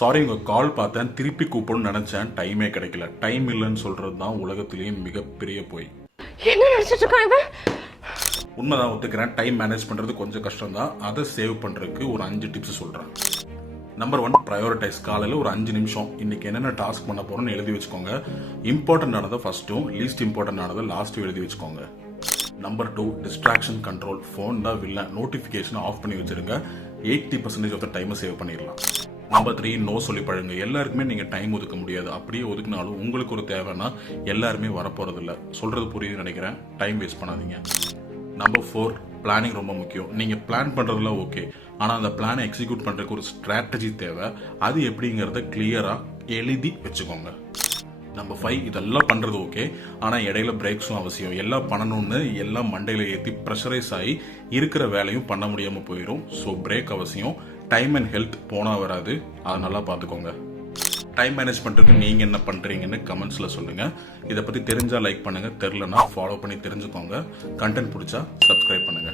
Sorry, உங்க கால் பார்த்தேன், திருப்பி கூப்பிடணும்னு நினைச்சேன், டைமே கிடைக்கல. டைம் இல்லைன்னு சொல்றது தான் உலகத்திலேயே மிகப்பெரிய போய். என்ன நினைச்சிட்டு இருக்கான் இவன்? உண்மைதான், ஒத்துக்கிறேன். டைம் மேனேஜ் பண்றது கொஞ்சம் கஷ்டம் தான். அதை சேவ் பண்றதுக்கு ஒரு 5 டிப்ஸ் சொல்றேன். Number 1, prioritize. காலையில் ஒரு 5 நிமிஷம் இன்னைக்கு என்னென்ன டாஸ்க் பண்ண போறோம்னு எழுதி வச்சுக்கோங்க. இம்பார்ட்டன்ட் ஆனதை ஃபர்ஸ்ட்டும், லீஸ்ட் இம்பார்ட்டன்ட் ஆனதை லாஸ்ட்டும் எழுதி வச்சுக்கோங்க. Number 2, distraction control. ஃபோன் தான் வில்லன். நோட்டிஃபிகேஷன் ஆஃப் பண்ணி வச்சிருங்க. 80% ஆஃப் த டைமை சேவ் பண்ணிடலாம். நம்பர் 3, நோ சொல்லி பழகுங்க. எல்லாருக்குமே நீங்க டைம் ஒதுக்க முடியாது. அப்படியே ஒதுக்குனாலும் உங்களுக்கு ஒரு தேவைன்னா எல்லாருமே வரப்போறது இல்லை. சொல்றது புரியுதுன்னு நினைக்கிறேன். டைம் வேஸ்ட் பண்ணாதீங்க. நம்பர் 4, பிளானிங் ரொம்ப முக்கியம். நீங்க பிளான் பண்றதுல ஓகே, ஆனா அந்த பிளானை எக்ஸிக்யூட் பண்றதுக்கு ஒரு ஸ்ட்ராட்டஜி தேவை. அது எப்படிங்கிறத கிளியரா எழுதி வச்சுக்கோங்க. நம்பர் 5, இதெல்லாம் பண்றது ஓகே, ஆனா இடையில பிரேக்ஸும் அவசியம். எல்லாம் பண்ணணும்னு எல்லாம் மண்டையில ஏற்றி ப்ரெஷரைஸ் ஆகி இருக்கிற வேலையும் பண்ண முடியாம போயிடும். ஸோ பிரேக் அவசியம். டைம் அண்ட் ஹெல்த் போனா வராது, அதை நல்லா பார்த்துக்கோங்க. டைம் மேனேஜ் பண்றதுக்கு நீங்க என்ன பண்றீங்கன்னு கமெண்ட்ஸ்ல சொல்லுங்க. இதை பத்தி தெரிஞ்சா லைக் பண்ணுங்க, தெரியலனா ஃபாலோ பண்ணி தெரிஞ்சுக்கோங்க. கண்டென்ட் பிடிச்சா சப்ஸ்கிரைப் பண்ணுங்க.